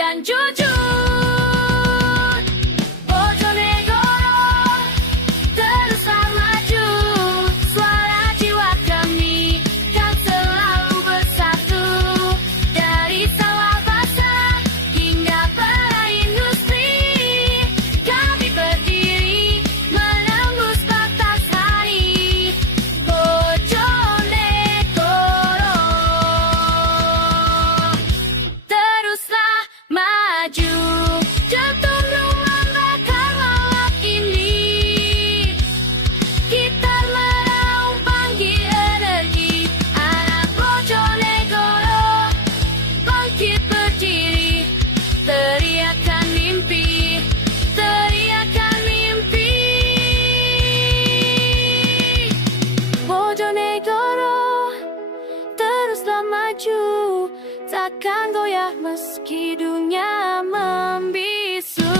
dan jujur. Bojonegoro teruslah maju, suara jiwa kami kan selalu bersatu. Dari sawah basah hingga para industri, kami berdiri menembus batas hari. Bojonegoro teruslah maju, jantung rumah bakar malam ini. Kita meraung panggil energi, anak Bojonegoro bangkit berdiri, teriakan mimpi, teriakan mimpi. Bojonegoro teruslah maju, takkan goyah meski dunia membisu.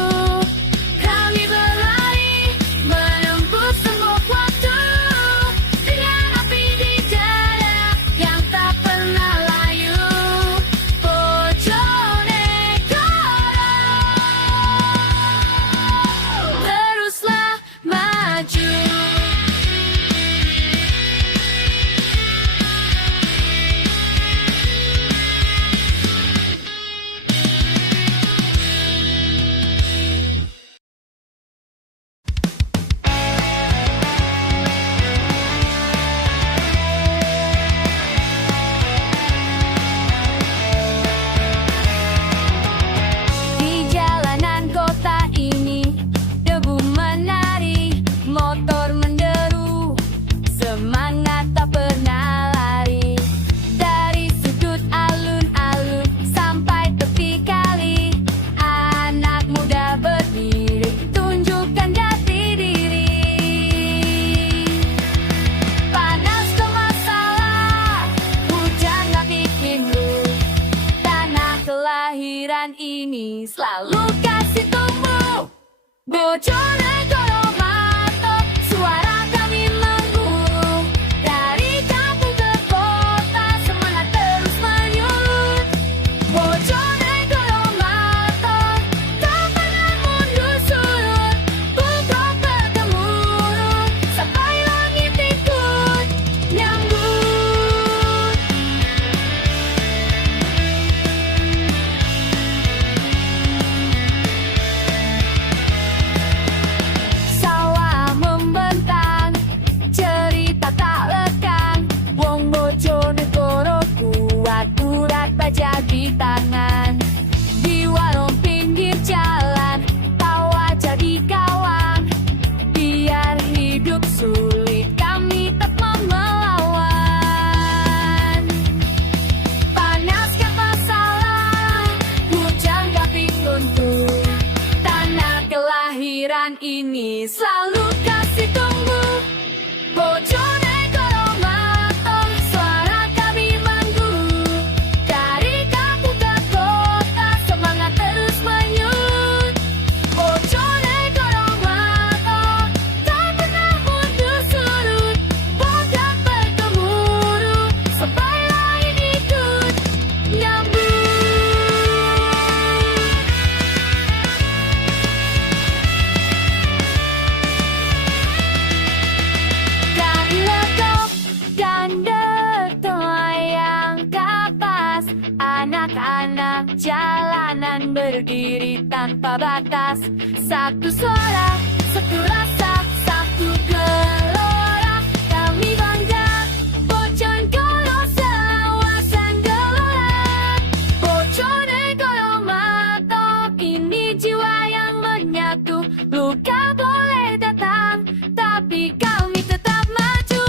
Kami berlari menembus tembok waktu, dengan api di dada yang tak pernah layu. Bojonegoro teruslah maju. Di jalanan kota ini, debu menari, motor menderu, semangat tak pernah lari. Dari sudut alun-alun sampai tepi kali, anak muda berdiri, tunjukkan jati diri. Panas ke masalah, hujan gak bikinmu, tanah kelahiran ini selalu kasih tumbuh. Bojonegoro mantap, suara kami mengguruh. Dari kampung ke kota, semangat terus menyulut. Bojonegoro mantap, tak pernah mundur surut. Putra bergemuruh, sampai langit ikut nyambut. Sawah membentang, cerita tak lekang. Wong Bojonegoro kuat, urat baja di tangan. Di warung pinggir jalan, tawa jadi kawan. Biar hidup sulit, kami tetap melawan. Panas ke masalah, hujan gak pikuntu, tanah kelahiran ini selalu kasih tumbuh. Bojonegoro mantap, suara kami mengguruh. Dari kampung ke kota, semangat terus menyulut. Bojonegoro mantap, tak pernah mundur surut. Bodak bergemuruh, sampai langit ikut nyambut. Dan legok dan detua yang kapas, anak-anak jalanan berdiri tanpa batas. Satu suara, satu rasa, satu gelora. Kami bangga, Bojonegoro sewasan gelora. Bojonegoro mantap, ini jiwa yang menyatu. Luka boleh datang, tapi kami tetap maju.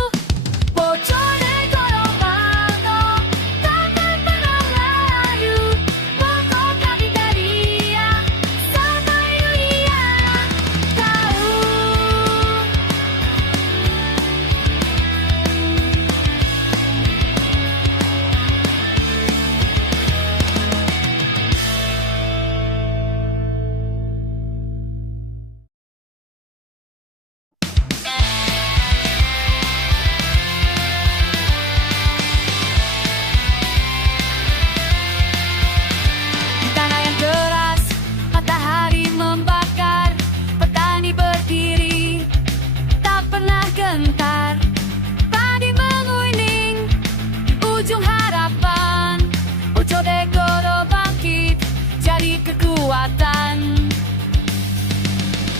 Bojonegoro mantap, takkan pernah layu. Pokok kami dia, sampai dunia tahu.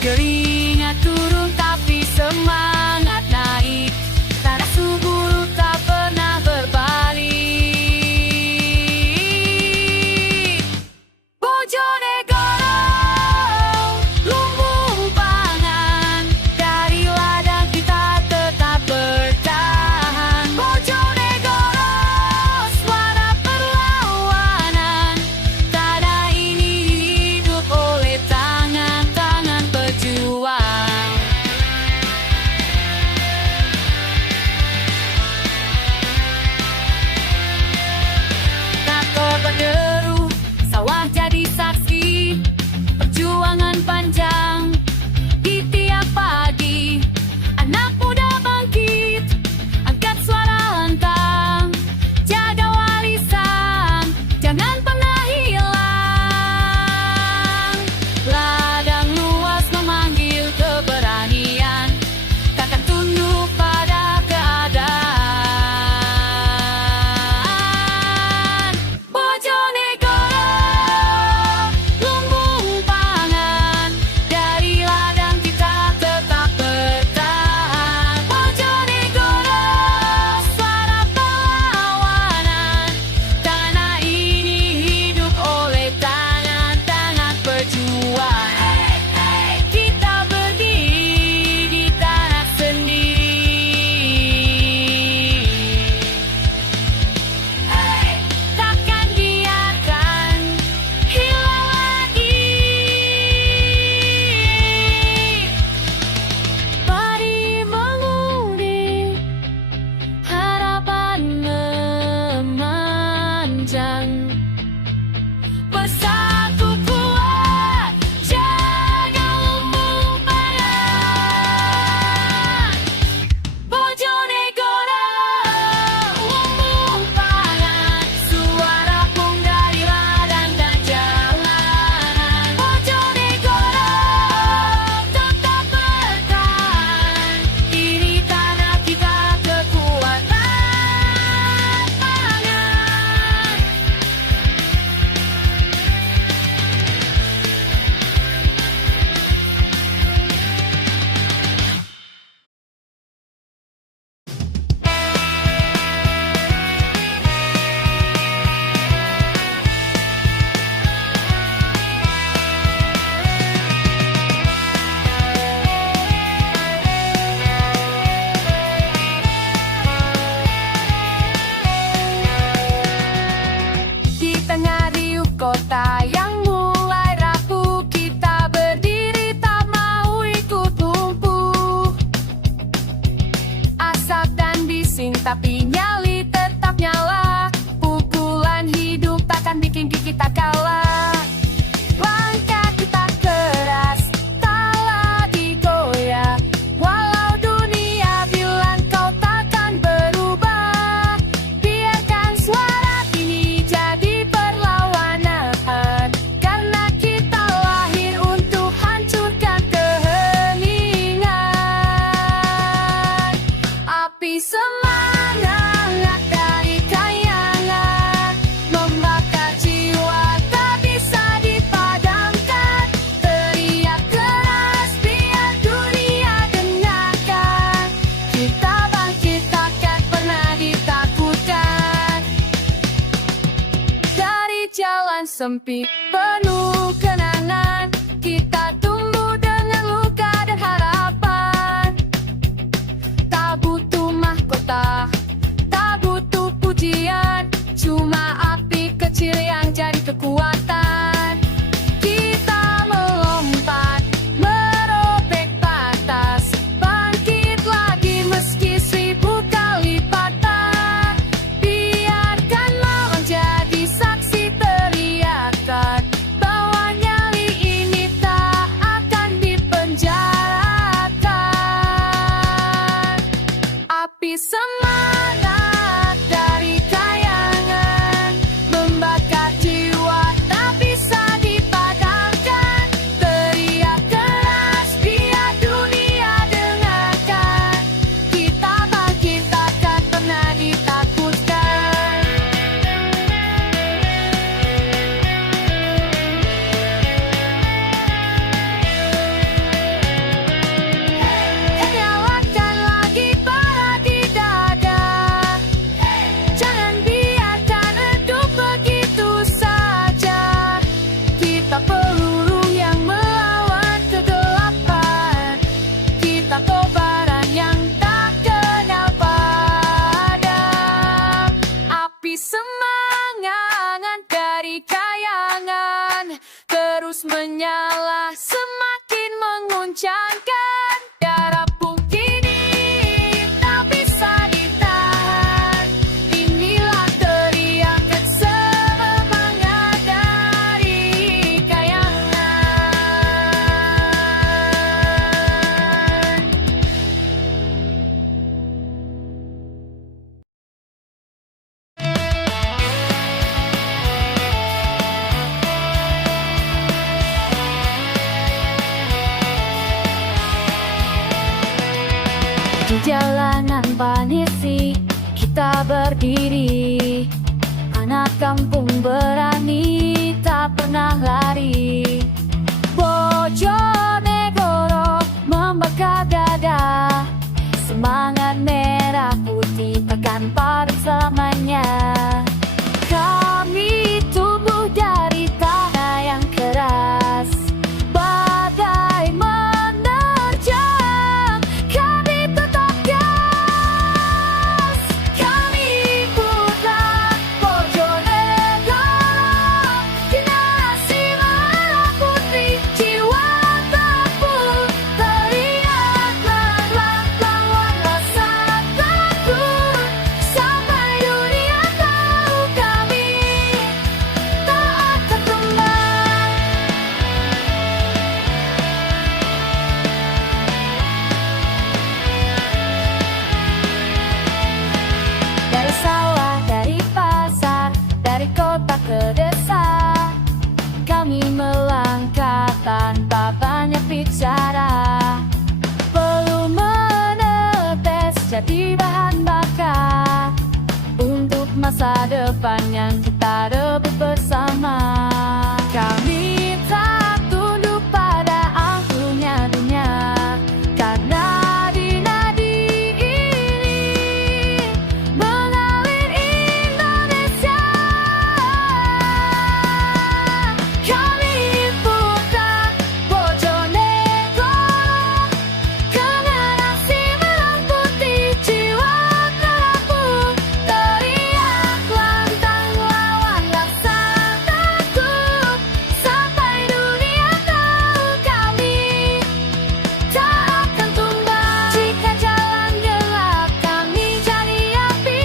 Keringat turun tapi semangat naik, tanah subur tak pernah berbalik. Bojonegoro, lumbung pangan, dari ladang kita tetap bertahan. Bojonegoro, suara perlawanan, tanah ini hidup oleh tangan-tangan pejuang. Traktor berderu, sawah jadi saksi, perjuangan panjang di tiap pagi. Anak muda bangkit, angkat suara lantang, jaga warisan, jangan pernah hilang. Ladang luas memanggil keberanian, takkan tunduk pada keadaan. Bojonegoro, lumbung pangan, dari ladang kita tetap bertahan. Bojonegoro, suara perlawanan, tanah ini hidup oleh tangan-tangan berjuang. Kita berdiri di tanah sendiri, takkan biarkan hilang lagi. Mari mengundi, harapan memanjang. Bersatu kuat, jaga lumbung pangan. Bojonegoro, lumbung pangan, suara pun dari ladang dan jalanan. Bojonegoro, tetap bertahan, ini tanah kita kekuatan pangan. Di tengah riuh kota yang mulai rapuh, kita berdiri tak mau ikut lumpuh. Asap dan bising tapi nyali tetap nyala, pukulan hidup takkan bikin kita kalah. Langkah kita keras, tak lagi goyah, walau dunia bilang kau takkan berubah. Biarkan suara ini jadi perlawanan, karena kita lahir untuk hancurkan keheningan. Api semangat dari kayangan membakar jiwa, tak bisa dipadamkan. Teriak keras biar dunia dengarkan, kita bangkit takkan pernah ditakutkan. Dari jalan sempit penuh kenangan, kita tumbuh dengan luka dan harapan. Tak butuh mahkota, tak butuh pujian, cuma api kecil yang jadi kekuatan. Kita melompat, merobek batas, bangkit lagi meski 1000 kali patah. Biarkan malam jadi saksi teriakan bahwa kita berdiri. Anak kampung berani, tak pernah lari. Bojonegoro membakar dada, semangat merah putih takkan padam selamanya. Kami tumbuh dari tanah yang keras, badai menerjang, kami tetap gas. Kami putra Bojonegoro, generasi merah putih, jiwa tempur, teriaklah lawan rasa takut, sampai dunia tahu kami tak akan tumbang. Dari sawah, dari pasar, dari kota ke desa, kami melangkah tanpa banyak bicara. Perlu menetes jadi bahan bakar untuk masa depan yang kita rebut bersama. Kami tak tunduk pada angkuhnya dunia, karena di nadi ini mengalir Indonesia. Kami putra Bojonegoro, generasi merah putih, jiwa terapung, teriak lantang lawan rasa takut, sampai dunia tahu kami tak akan tumbang. Jika jalan gelap kami jadi api,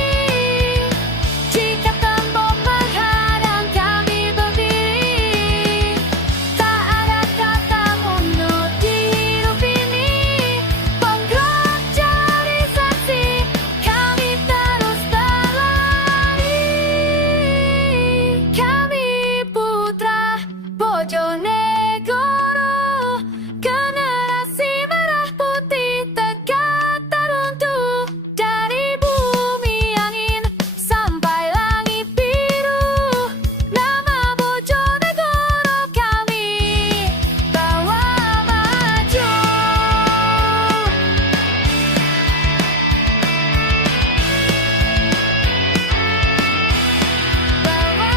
jika tembok menghadang kami berdiri. Tak ada kata mundur di hidup ini, penggerak jadi saksi, kami terus berlari. Kami putra Bojonegoro, generasi merah putih, tegak teruntuh dari bumi angin sampai langit biru. Nama Bojonegoro kami bawa maju. Bawa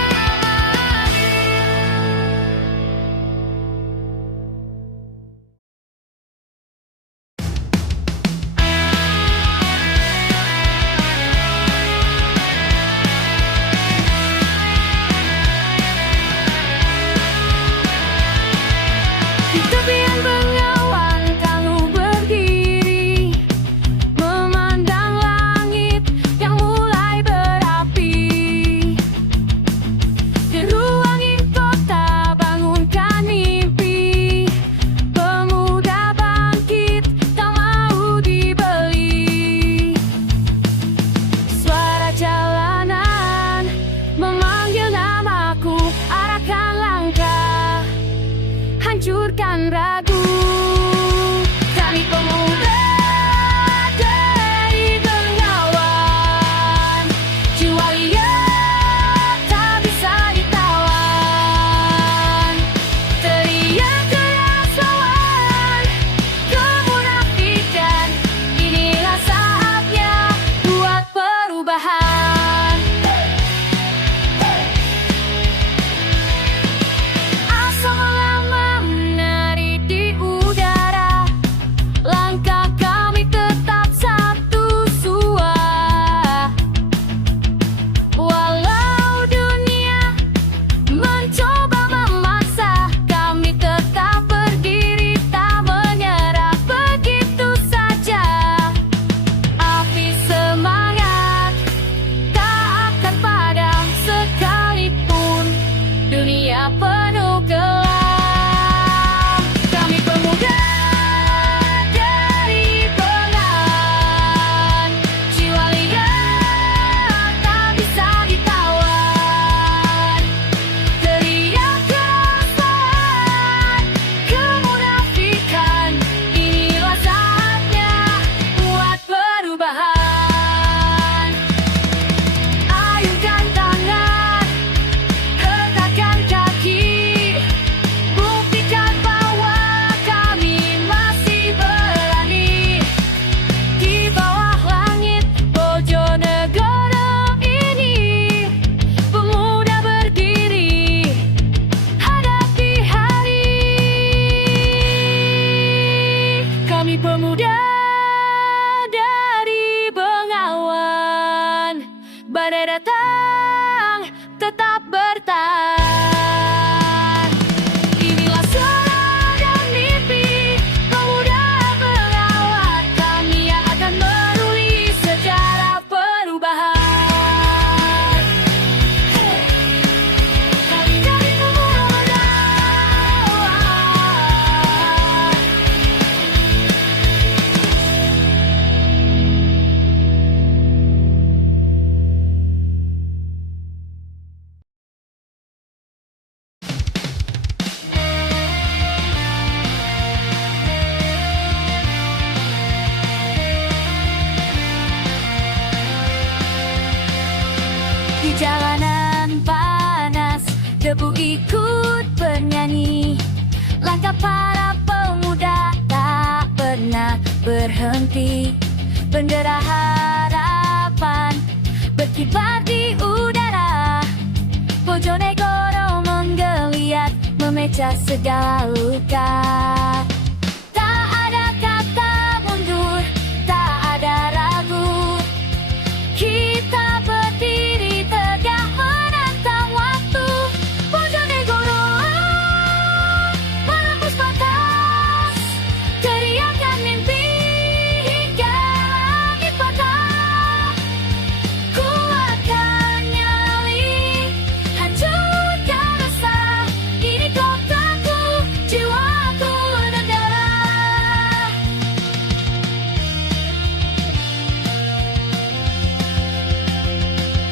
di tepian bengawan kamu berdiri, memandang langit yang mulai berapi. Di ruang kota bangunkan mimpi, pemuda bangkit tak mau dibeli. Suara jalanan memanggil namaku, arahkan langkah, hancurkan ragu. Kami pemuda dari bengawan, jiwa liar tak bisa ditawan. Teriak keras lawan kemunafikan, inilah saatnya buat perubahan. Asal lama menari di pecah segala luka. Tak ada kata mundur, tak ada ragu. Kita berdiri tegak menantang waktu. Bojonegoro menembus batas, teriakan mimpi hingga langit patah. Kuatkan nyali, hancurkan rasa. Ini kotaku, jiwaku dan darah.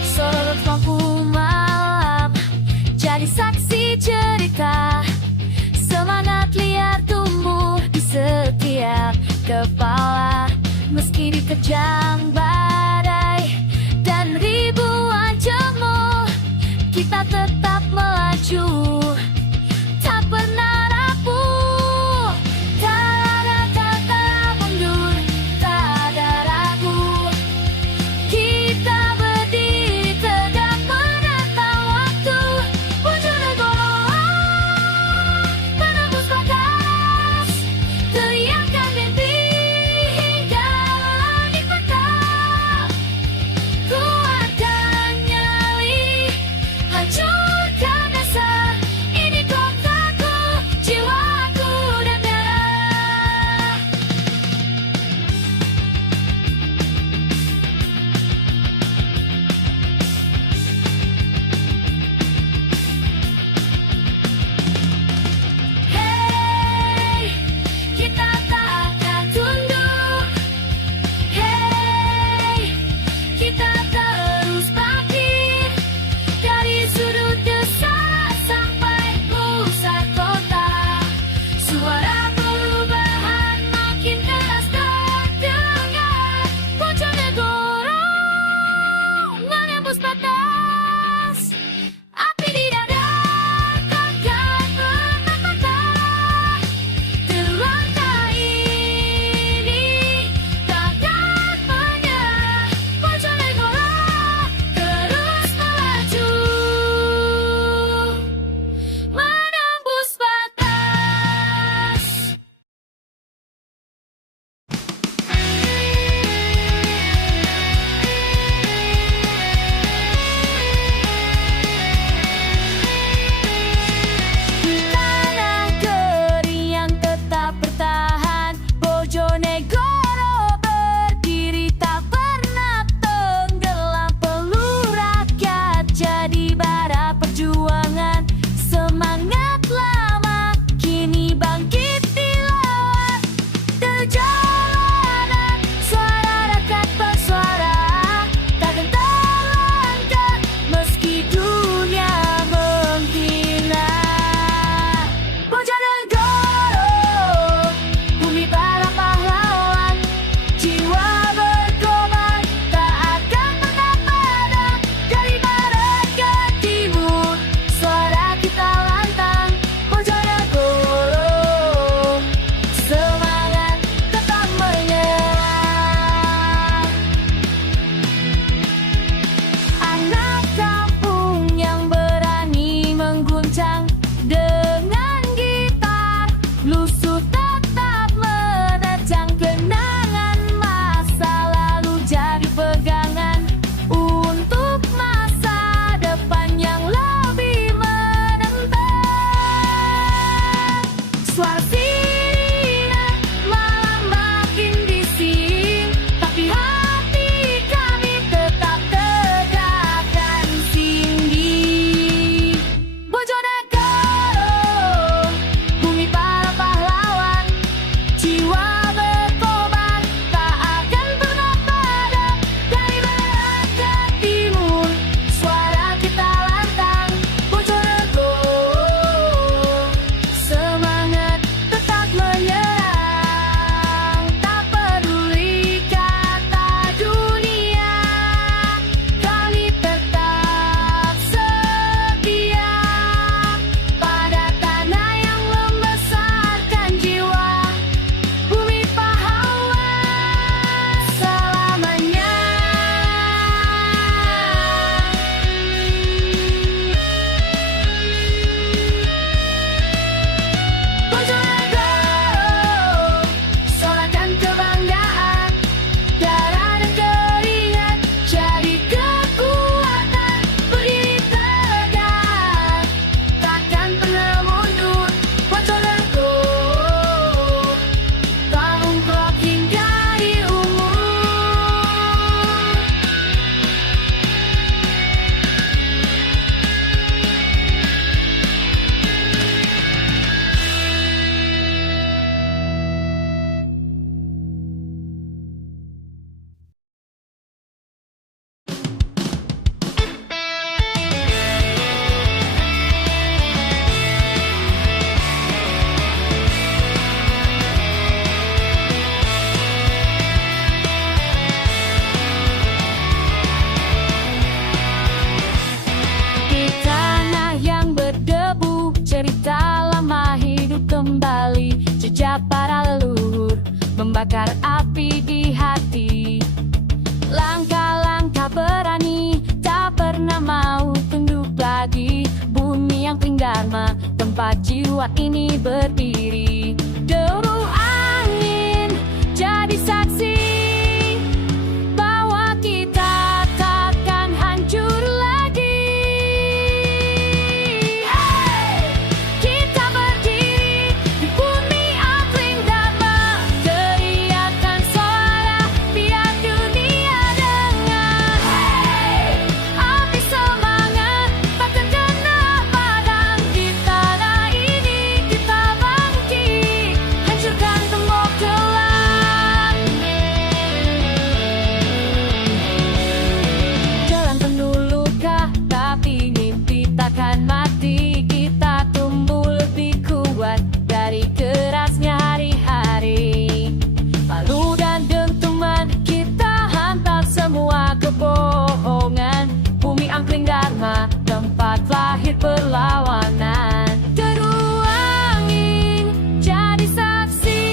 Sorot lampu malam jadi saksi cerita. Semangat liar tumbuh di setiap kepala. Meski diterjang badai dan ribuan cemooh, kita tetap melaju, tak pernah rapuh. Tak ada kata mundur, tak ada ragu. Kita berdiri tegak menantang waktu. Bojonegoro menembus batas, teriakan mimpi hingga langit patah. membakar api di hati. Langkah-langkah berani, tak pernah mau tunduk lagi. Bumi yang Dharma, tempat jiwa ini berdiri. Deru angin jadi saksi bahwa kita takkan hancur lagi. Hey! Kita berdiri di bumi Angkring Dharma, teriakan suara biar dunia dengar. Hey! Api semangat takkan kena padam di tanah ini. Kita bangkit, hancurkan tembok gelap. Jalan penuh luka, tapi mimpi takkan mati. Kita tumbuh lebih kuat dari kerasnya hari-hari. Palu dan dentuman, kita hantam semua kebohongan. Bumi Angkring Dharma, tempat lahir perlawanan. Deru angin jadi saksi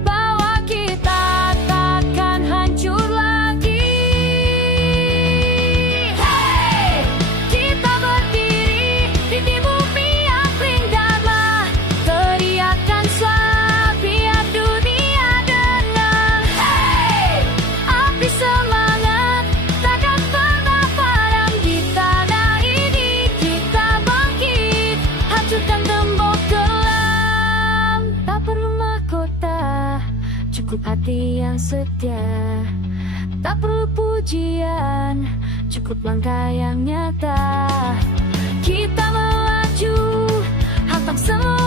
bahwa kita takkan hancur lagi. Hey! Kita berdiri di bumi Angkring Dharma, teriakan suara biar dunia dengar. Hey! Api semangat takkan pernah padam di tanah ini. Kita bangkit, hancurkan tembok gelap. Tak perlu mahkota, cukup hati yang setia. Tak perlu pujian, cukup langkah yang nyata. Kita melaju, hantam semua